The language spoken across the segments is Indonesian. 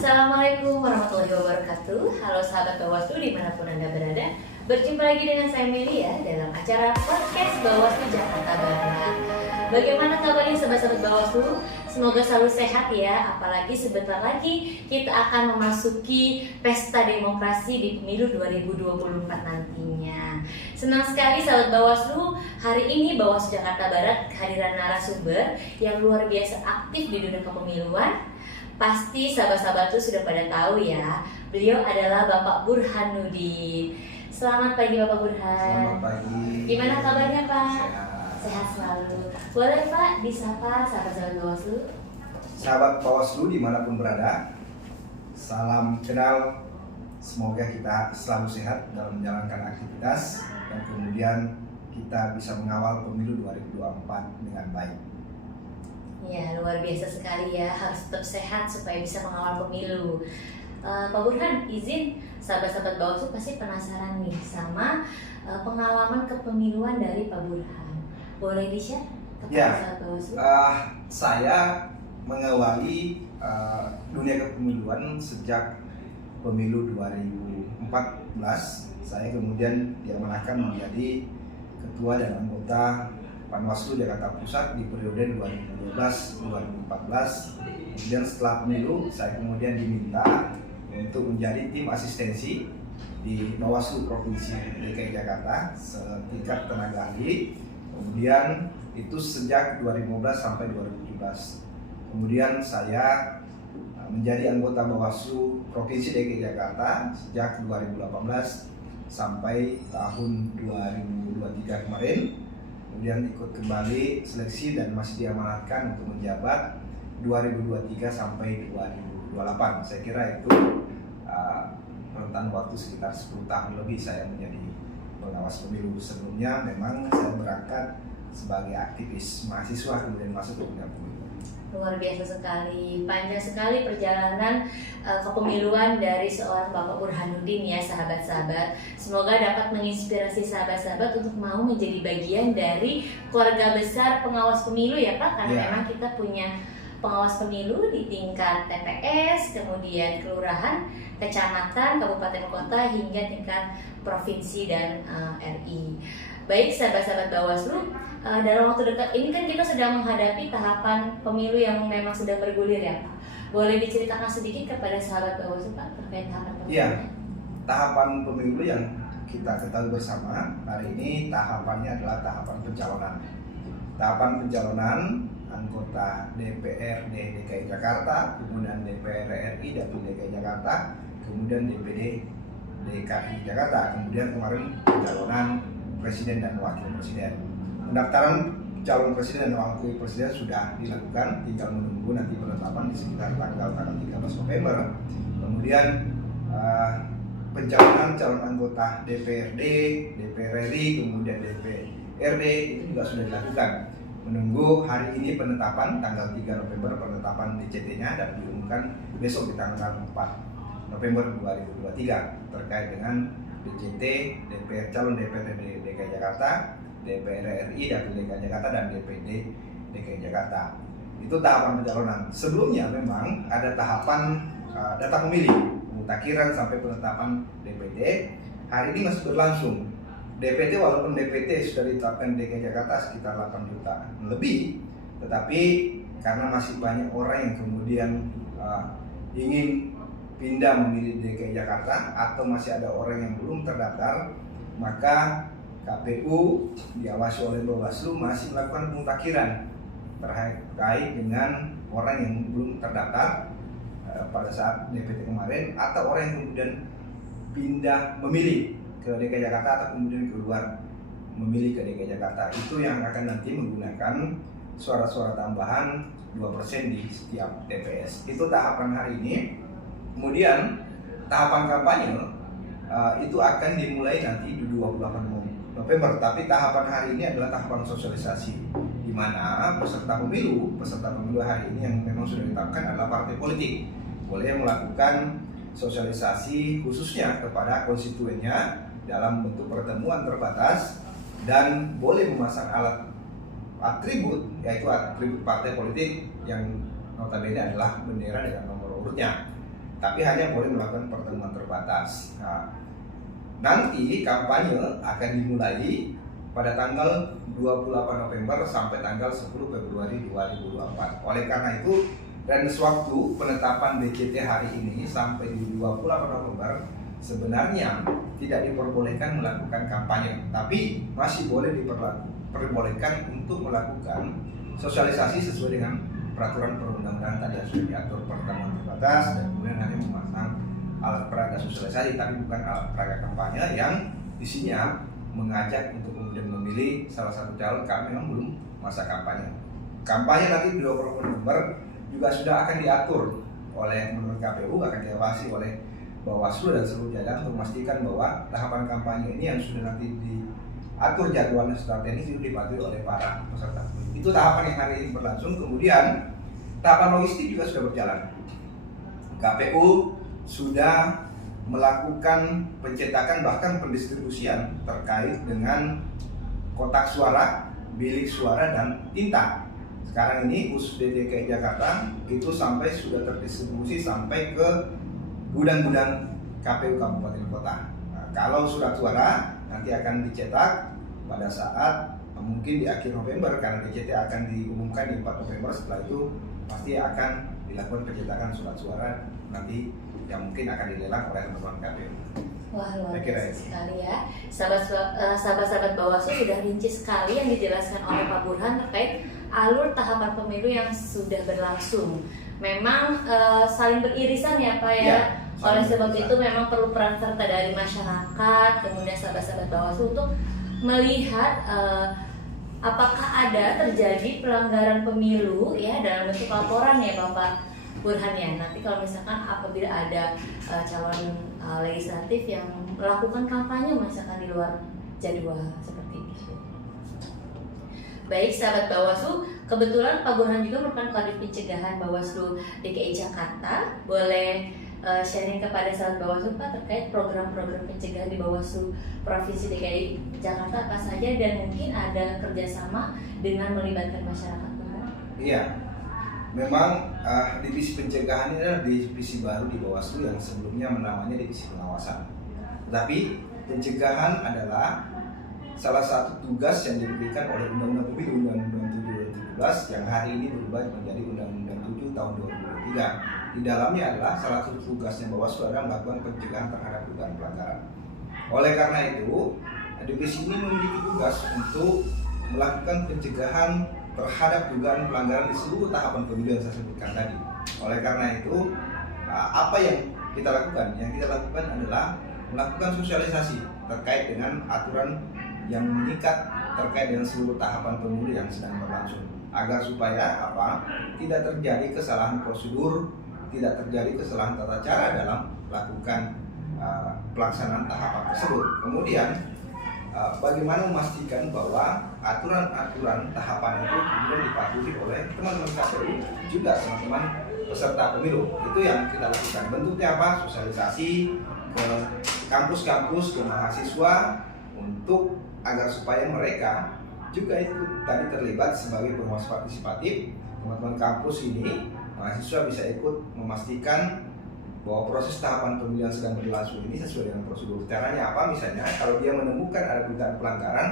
Assalamualaikum warahmatullahi wabarakatuh. Halo sahabat Bawaslu dimanapun Anda berada. Berjumpa lagi dengan saya Melia dalam acara podcast Bawaslu Jakarta Barat. Bagaimana kabarnya sahabat-sahabat Bawaslu? Semoga selalu sehat ya. Apalagi sebentar lagi kita akan memasuki pesta demokrasi di pemilu 2024 nantinya. Senang sekali sahabat Bawaslu. Hari ini Bawaslu Jakarta Barat kehadiran narasumber yang luar biasa aktif di dunia kepemiluan. Pasti sahabat-sahabat tuh sudah pada tahu ya, beliau adalah Bapak Burhanuddin. Selamat pagi Bapak Burhan. Selamat pagi. Gimana kabarnya Pak? Sehat. Sehat selalu. Boleh Pak disapa sahabat-sahabat Bawaslu? Sahabat Bawaslu dimanapun berada, salam kenal. Semoga kita selalu sehat dalam menjalankan aktivitas dan kemudian kita bisa mengawal pemilu 2024 dengan baik. Ya, luar biasa sekali ya, harus tetap sehat supaya bisa mengawal pemilu. Pak Burhan, izin sahabat-sahabat Bawaslu pasti penasaran nih sama pengalaman kepemiluan dari Pak Burhan. Boleh di-share kepada Ya, sahabat Bawaslu? Saya mengawali dunia kepemiluan sejak pemilu 2014. Saya kemudian diamanahkan menjadi ketua dan anggota Panwaslu Jakarta Pusat di periode 2012-2014. Kemudian setelah pemilu, saya kemudian diminta untuk menjadi tim asistensi di Bawaslu Provinsi DKI Jakarta setingkat tenaga ahli. Kemudian itu sejak 2015 sampai 2017. Kemudian saya menjadi anggota Bawaslu Provinsi DKI Jakarta sejak 2018 sampai tahun 2023 kemarin. Kemudian ikut kembali seleksi dan masih diamanatkan untuk menjabat 2023 sampai 2028. Saya kira itu rentan waktu sekitar 10 tahun lebih saya menjadi pengawas pemilu. Sebelumnya memang saya berangkat sebagai aktivis mahasiswa kemudian masuk ke dunia pemilu. Luar biasa sekali, panjang sekali perjalanan kepemiluan dari seorang Bapak Burhanuddin ya sahabat-sahabat. Semoga dapat menginspirasi sahabat-sahabat untuk mau menjadi bagian dari keluarga besar pengawas pemilu ya Pak. Karena memang kita punya pengawas pemilu di tingkat TPS, kemudian kelurahan, kecamatan, kabupaten kota hingga tingkat provinsi dan RI. Baik sahabat-sahabat Bawaslu, dalam waktu dekat ini kan kita sedang menghadapi tahapan pemilu yang memang sedang bergulir ya Pak. Boleh diceritakan sedikit kepada sahabat Bawaslu Pak terkait tahapan pemilu? Iya, tahapan pemilu yang kita ketahui bersama hari ini tahapannya adalah tahapan pencalonan. Tahapan pencalonan anggota DPRD DKI Jakarta, kemudian DPR RI Dapil DKI Jakarta, kemudian DPD DKI Jakarta, kemudian kemarin pencalonan Presiden dan Wakil Presiden. Pendaftaran calon presiden dan wakil presiden sudah dilakukan, tinggal menunggu nanti penetapan di sekitar tanggal 13 November. Kemudian pencalonan calon anggota DPRD, DPR RI, kemudian DPRD itu juga sudah dilakukan. Menunggu hari ini penetapan tanggal 3 November penetapan DCT-nya dan diumumkan besok di tanggal 4 November 2023 terkait dengan DCT calon DPRD DKI Jakarta, DPR RI Dapil DKI Jakarta dan DPD DKI Jakarta. Itu tahapan pencalonan. Sebelumnya memang ada tahapan data pemilih, pemutakhiran sampai penetapan DPD. Hari ini masih berlangsung. DPT walaupun DPT sudah ditetapkan DKI Jakarta sekitar 8 juta lebih, tetapi karena masih banyak orang yang kemudian ingin pindah memilih DKI Jakarta atau masih ada orang yang belum terdaftar, maka KPU diawasi oleh Bawaslu masih melakukan pemutakhiran terkait dengan orang yang belum terdaftar pada saat DPT kemarin atau orang yang kemudian pindah memilih ke DKI Jakarta atau kemudian keluar memilih ke DKI Jakarta. Itu yang akan nanti menggunakan suara-suara tambahan 2% di setiap TPS. Itu tahapan hari ini. Kemudian tahapan kampanye itu akan dimulai nanti di 28 November. Tapi tahapan hari ini adalah tahapan sosialisasi, di mana peserta pemilu hari ini yang memang sudah ditetapkan adalah partai politik boleh melakukan sosialisasi khususnya kepada konstituennya dalam bentuk pertemuan terbatas dan boleh memasang alat atribut, yaitu atribut partai politik yang notabene adalah bendera dengan nomor urutnya. tapi hanya boleh melakukan pertemuan terbatas. Nah, nanti kampanye akan dimulai pada tanggal 28 November sampai tanggal 10 Februari 2024. Oleh karena itu, range waktu penetapan DCT hari ini sampai di 28 November sebenarnya tidak diperbolehkan melakukan kampanye, tapi masih boleh diperbolehkan untuk melakukan sosialisasi sesuai dengan peraturan perundang-undangan tadi yang sudah diatur, pertemuan terbatas, dan kemudian hanya memasang alat peraga sosialisasi, tapi bukan alat peraga kampanye yang isinya mengajak untuk kemudian memilih salah satu calon karena memang belum masa kampanye. Kampanye nanti di 20 November juga sudah akan diatur oleh menurut KPU, akan diawasi oleh Bawaslu dan seluruh jajaran untuk memastikan bahwa tahapan kampanye ini yang sudah nanti diatur jadwalnya secara teknis itu dipatuhi oleh para peserta. Itu tahapan yang hari ini berlangsung. Kemudian tahapan logistik juga sudah berjalan. KPU sudah melakukan pencetakan bahkan pendistribusian terkait dengan kotak suara, bilik suara, dan tinta. Sekarang ini khusus DKI Jakarta itu sudah terdistribusi sampai ke gudang-gudang KPU kabupaten kota. Nah, kalau surat suara nanti akan dicetak pada saat mungkin di akhir November, karena DCT akan diumumkan di 4 November. Setelah itu pasti akan dilakukan pencetakan surat suara nanti yang mungkin akan dilelang oleh teman-teman KPU. Wah, luar biasa sekali ya. Sahabat-sahabat Bawaslu sudah rinci sekali yang dijelaskan oleh Pak Burhan terkait alur tahapan pemilu yang sudah berlangsung. Memang saling beririsan ya Pak ya. Ya, oleh sebab itu memang perlu peran serta dari masyarakat, kemudian sahabat-sahabat Bawaslu untuk melihat apakah ada terjadi pelanggaran pemilu ya dalam bentuk laporan ya Bapak Burhan ya. Nanti kalau misalkan apabila ada calon legislatif yang melakukan kampanye misalkan di luar jadwal seperti itu. Baik sahabat Bawaslu, kebetulan Pak Burhan juga merupakan Kadif Pencegahan Bawaslu DKI Jakarta. Boleh sharing kepada sahabat Bawaslu Pak terkait program-program pencegahan di Bawaslu Provinsi DKI Jakarta apa saja dan mungkin ada kerjasama dengan melibatkan masyarakat Pak? Iya. Memang divisi pencegahan ini adalah divisi baru di Bawaslu yang sebelumnya namanya divisi pengawasan. Tetapi pencegahan adalah salah satu tugas yang diberikan oleh Undang-Undang Pemilu Undang-Undang 7 2017 yang hari ini berubah menjadi Undang-Undang 7 tahun 2023. Di dalamnya adalah salah satu tugasnya Bawaslu adalah melakukan pencegahan terhadap dugaan pelanggaran. Oleh karena itu, divisi ini memiliki tugas untuk melakukan pencegahan terhadap dugaan pelanggaran di seluruh tahapan pemilu yang saya sebutkan tadi. Oleh karena itu, apa yang kita lakukan? Yang kita lakukan adalah melakukan sosialisasi terkait dengan aturan yang mengikat terkait dengan seluruh tahapan pemilu yang sedang berlangsung, agar supaya tidak terjadi kesalahan prosedur, tidak terjadi kesalahan tata cara dalam melakukan pelaksanaan tahapan tersebut. Kemudian bagaimana memastikan bahwa aturan-aturan tahapan itu kemudian dipatuhi oleh teman-teman KPU juga teman-teman peserta pemilu. Itu yang kita lakukan. Bentuknya apa? Sosialisasi ke kampus-kampus, ke mahasiswa untuk agar supaya mereka juga ikut tadi terlibat sebagai pengawas partisipatif. Teman-teman kampus ini, mahasiswa bisa ikut memastikan bahwa proses tahapan pemilu yang sedang berlangsung ini sesuai dengan prosedur. Caranya apa? Misalnya kalau dia menemukan ada dugaan pelanggaran,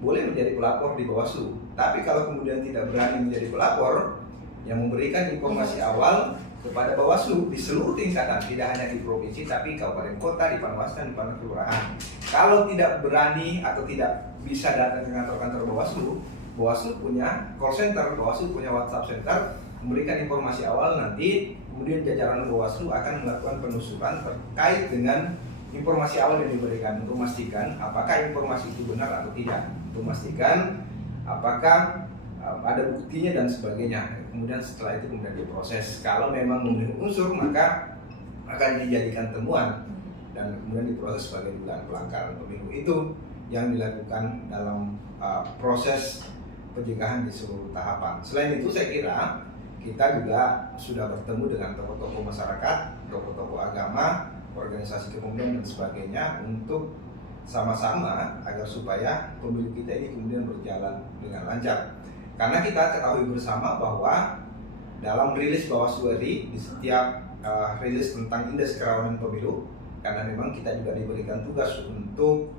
boleh menjadi pelapor di Bawaslu. Tapi kalau kemudian tidak berani menjadi pelapor, yang memberikan informasi awal kepada Bawaslu di seluruh tingkatan, tidak hanya di provinsi tapi kabupaten kota, di panwaslu, di panwaslu kelurahan. Kalau tidak berani atau tidak bisa datang ke kantor-kantor Bawaslu, Bawaslu punya call center, Bawaslu punya WhatsApp center, memberikan informasi awal. Nanti kemudian jajaran Bawaslu akan melakukan penelusuran terkait dengan informasi awal yang diberikan untuk memastikan apakah informasi itu benar atau tidak, untuk memastikan apakah ada buktinya dan sebagainya. Kemudian setelah itu kemudian diproses. Kalau memang memenuhi unsur maka akan dijadikan temuan dan kemudian diproses sebagai dugaan pelanggaran pemilu. Itu yang dilakukan dalam proses pencegahan di seluruh tahapan. Selain itu saya kira kita juga sudah bertemu dengan tokoh-tokoh masyarakat, tokoh-tokoh agama, organisasi kepemudaan dan sebagainya untuk sama-sama agar supaya pemilu kita ini kemudian berjalan dengan lancar. Karena kita ketahui bersama bahwa dalam rilis Bawaslu RI di setiap rilis tentang indeks kerawanan pemilu, karena memang kita juga diberikan tugas untuk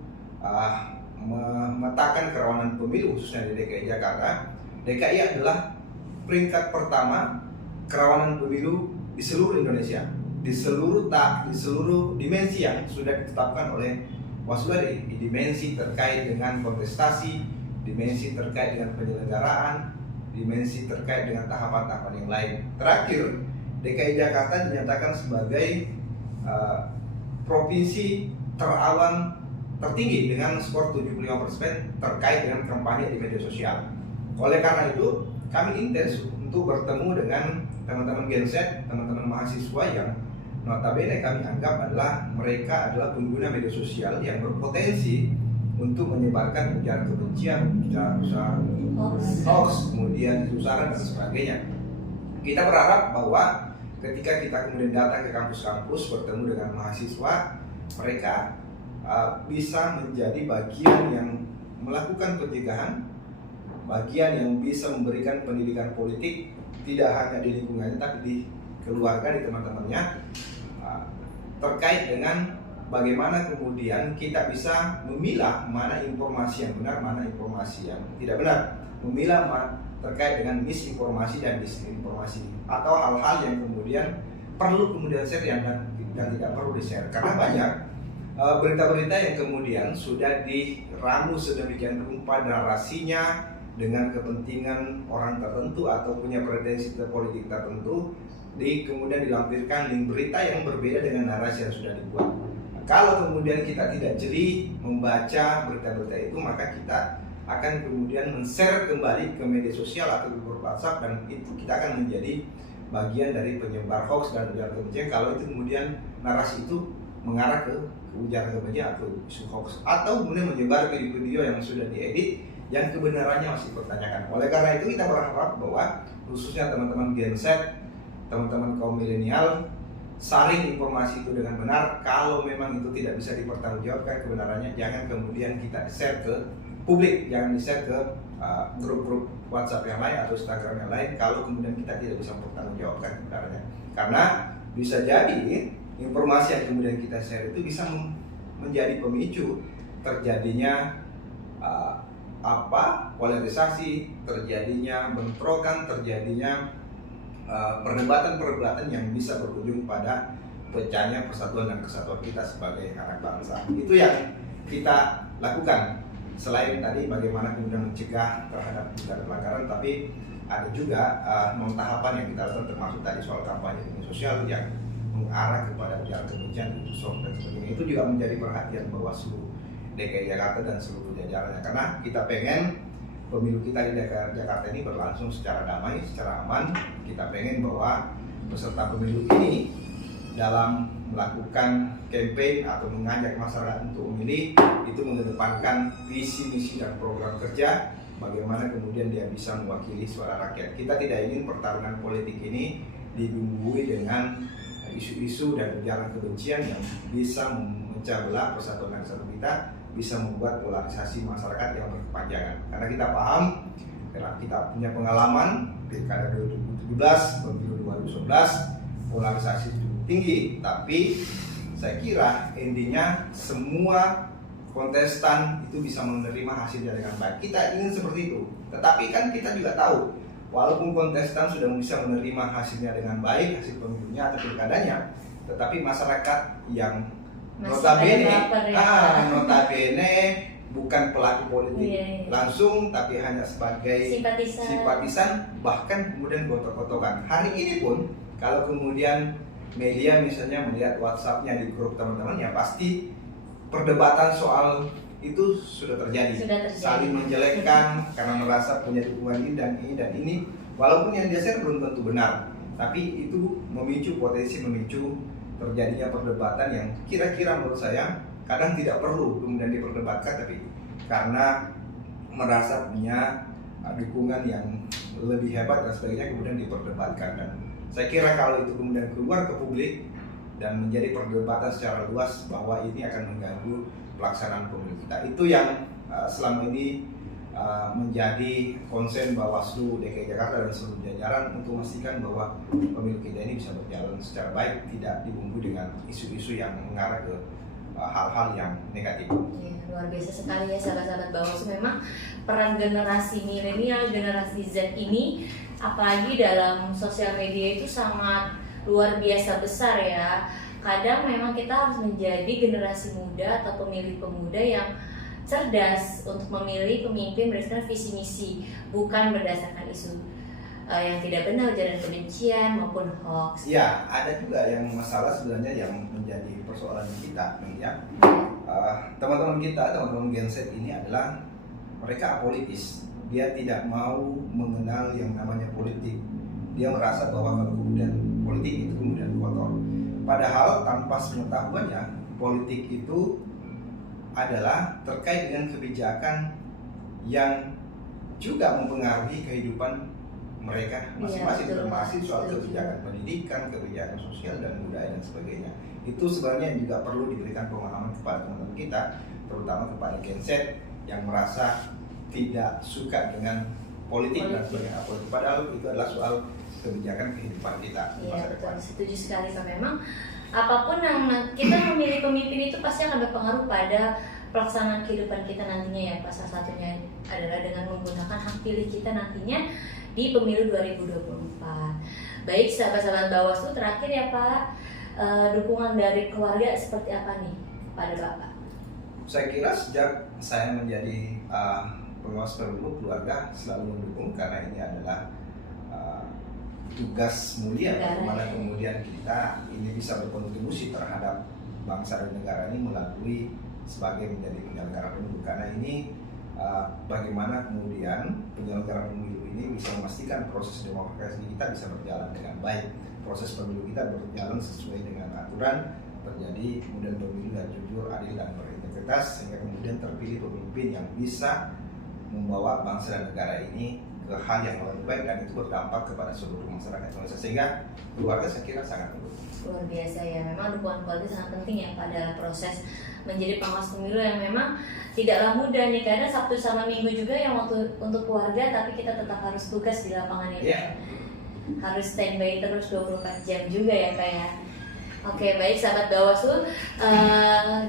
memetakan kerawanan pemilu khususnya di DKI Jakarta. DKI adalah peringkat pertama kerawanan pemilu di seluruh Indonesia, di seluruh dimensi yang sudah ditetapkan oleh Waslu.ri, di dimensi terkait dengan kontestasi, dimensi terkait dengan penyelenggaraan, dimensi terkait dengan tahapan-tahapan yang lain. Terakhir, DKI Jakarta dinyatakan sebagai provinsi terawan tertinggi dengan skor 75% terkait dengan kampanye di media sosial. Oleh karena itu, kami intens untuk bertemu dengan teman-teman Gen Z, teman-teman mahasiswa yang notabene kami anggap mereka adalah pengguna media sosial yang berpotensi untuk menyebarkan ujaran kebencian, hoax, kemudian isu sara dan sebagainya. Kita berharap bahwa ketika kita kemudian datang ke kampus-kampus bertemu dengan mahasiswa, mereka bisa menjadi bagian yang melakukan pencegahan, bagian yang bisa memberikan pendidikan politik tidak hanya di lingkungannya tapi di keluarga, di teman-temannya, terkait dengan bagaimana kemudian kita bisa memilah mana informasi yang benar, mana informasi yang tidak benar, memilah terkait dengan misinformasi dan disinformasi, atau hal-hal yang kemudian perlu kemudian share dan tidak perlu di-share. Karena banyak berita-berita yang kemudian sudah diramu sedemikian rupa narasinya dengan kepentingan orang tertentu atau punya pretensi politik tertentu, kemudian dilampirkan link berita yang berbeda dengan narasi yang sudah dibuat. Kalau kemudian kita tidak jeli membaca berita-berita itu, maka kita akan kemudian men-share kembali ke media sosial atau ke grup WhatsApp, dan itu kita akan menjadi bagian dari penyebar hoax dan ujaran kebencian kalau itu kemudian narasi itu mengarah ke ujaran kebencian atau isu hoax, atau kemudian menyebar ke video yang sudah diedit yang kebenarannya masih dipertanyakan. Oleh karena itu kita berharap bahwa khususnya teman-teman Gen Z, teman-teman kaum milenial, saring informasi itu dengan benar. Kalau memang itu tidak bisa dipertanggungjawabkan kebenarannya, jangan kemudian kita share ke publik, jangan di-share ke grup-grup WhatsApp yang lain atau Instagram yang lain kalau kemudian kita tidak bisa mempertanggungjawabkan kebenarannya. Karena bisa jadi informasi yang kemudian kita share itu bisa menjadi pemicu terjadinya polarisasi, terjadinya bentrokan, terjadinya perdebatan-perdebatan yang bisa berujung pada pecahnya persatuan dan kesatuan kita sebagai anak bangsa. Itu yang kita lakukan. Selain tadi bagaimana kemudian mencegah terhadap pelanggaran, tapi ada juga tahapan yang kita lakukan, termasuk tadi soal kampanye media sosial yang mengarah kepada ujaran kebencian, hoax dan sebagainya. Itu juga menjadi perhatian Bawaslu DKI Jakarta dan seluruh jajarannya, karena kita pengen pemilu kita di Jakarta ini berlangsung secara damai, secara aman. Kita pengen bahwa peserta pemilu ini dalam melakukan campaign atau mengajak masyarakat untuk memilih itu mengedepankan visi misi dan program kerja, bagaimana kemudian dia bisa mewakili suara rakyat. Kita tidak ingin pertarungan politik ini dibumbui dengan isu-isu dan ujaran kebencian yang bisa memecah belah persatuan dan kesatuan kita, bisa membuat polarisasi masyarakat yang berkepanjangan. Karena kita paham, karena kita punya pengalaman pilkada 2017, pemilu 2019, polarisasi cukup tinggi, tapi saya kira endingnya semua kontestan itu bisa menerima hasilnya dengan baik. Kita ingin seperti itu, tetapi kan kita juga tahu, walaupun kontestan sudah bisa menerima hasilnya dengan baik, hasil pemilunya atau pilkadanya, tetapi masyarakat yang notabene bukan pelaku politik langsung, tapi hanya sebagai simpatisan, bahkan kemudian gotok-gotokan. Hari ini pun kalau kemudian media misalnya melihat WhatsApp-nya di grup teman-temannya, pasti perdebatan soal itu sudah terjadi. Saling menjelekkan karena merasa punya dukungan ini dan ini, walaupun yang dia share belum tentu benar, tapi itu memicu terjadinya perdebatan yang kira-kira menurut saya kadang tidak perlu kemudian diperdebatkan, tapi karena merasa punya dukungan yang lebih hebat dan sebagainya kemudian diperdebatkan. Dan saya kira kalau itu kemudian keluar ke publik dan menjadi perdebatan secara luas bahwa ini akan mengganggu pelaksanaan pemilu kita, itu yang selama ini menjadi konsen Bawaslu DKI Jakarta dan seluruh jajaran untuk memastikan bahwa pemilu kita ini bisa berjalan secara baik, tidak dibumbui dengan isu-isu yang mengarah ke hal-hal yang negatif. Ya, luar biasa sekali ya sahabat-sahabat Bawaslu. Memang peran generasi milenial, generasi Z ini apalagi dalam sosial media itu sangat luar biasa besar ya. Kadang memang kita harus menjadi generasi muda atau pemilih pemuda yang cerdas untuk memilih pemimpin berdasarkan visi misi, bukan berdasarkan isu yang tidak benar, ujaran kebencian maupun hoax. Ya, ada juga yang masalah sebenarnya yang menjadi persoalan kita, ya. Teman-teman kita, teman-teman Gen Z ini adalah mereka apolitis. Dia tidak mau mengenal yang namanya politik. Dia merasa bahwa kalau kemudian politik itu kemudian kotor. Padahal tanpa pengetahuannya, politik itu adalah terkait dengan kebijakan yang juga mempengaruhi kehidupan mereka masing-masing, termasuk soal kebijakan pendidikan, kebijakan sosial dan budaya dan sebagainya. Itu sebenarnya yang juga perlu diberikan pemahaman kepada teman-teman kita, terutama kepada Gen Z yang merasa tidak suka dengan politik dan sebagainya. Padahal itu adalah soal kebijakan kehidupan kita di masa depan. Setuju sekali Pak. Memang apapun yang kita memilih pemimpin itu pasti akan berpengaruh pada pelaksanaan kehidupan kita nantinya ya Pak. Salah satunya adalah dengan menggunakan hak pilih kita nantinya di pemilu 2024. Baik sahabat-sahabat Bawaslu, terakhir ya Pak, dukungan dari keluarga seperti apa nih pada Bapak? Saya kira sejak saya menjadi pengawas pemilu, keluarga selalu mendukung karena ini adalah tugas mulia bagaimana kemudian kita ini bisa berkontribusi terhadap bangsa dan negara ini melalui sebagai menjadi penyelenggara pemilu, karena ini bagaimana kemudian penyelenggara pemilu ini bisa memastikan proses demokrasi kita bisa berjalan dengan baik, proses pemilu kita berjalan sesuai dengan aturan, terjadi kemudian pemilu yang jujur, adil dan berintegritas, sehingga kemudian terpilih pemimpin yang bisa membawa bangsa dan negara ini ke hal yang lebih baik dan itu berdampak kepada seluruh masyarakat Indonesia, sehingga keluarga saya kira sangat mendukung. Luar biasa ya, memang dukungan keluarga sangat penting ya pada proses menjadi pengawas pemilu yang memang tidaklah mudah nih, karena Sabtu sama Minggu juga yang waktu untuk keluarga, tapi kita tetap harus tugas di lapangan ya. Harus standby terus 24 jam juga ya Pak ya. Oke, baik sahabat Bawaslu,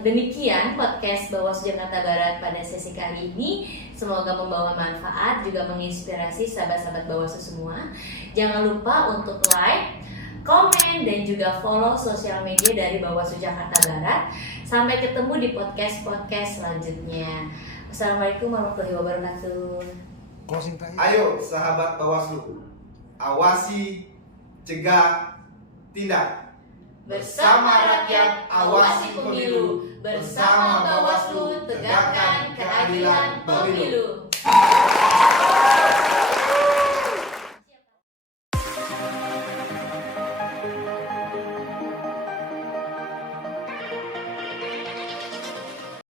demikian podcast Bawaslu Jakarta Barat pada sesi kali ini. Semoga membawa manfaat, juga menginspirasi sahabat-sahabat Bawaslu semua. Jangan lupa untuk like, komen, dan juga follow sosial media dari Bawaslu Jakarta Barat. Sampai ketemu di podcast-podcast selanjutnya. Wassalamualaikum warahmatullahi wabarakatuh. Ayo sahabat Bawaslu, awasi, cegah, tindak. Bersama rakyat, awasi pemilu. Bersama Bawaslu, tegakkan keadilan pemilu.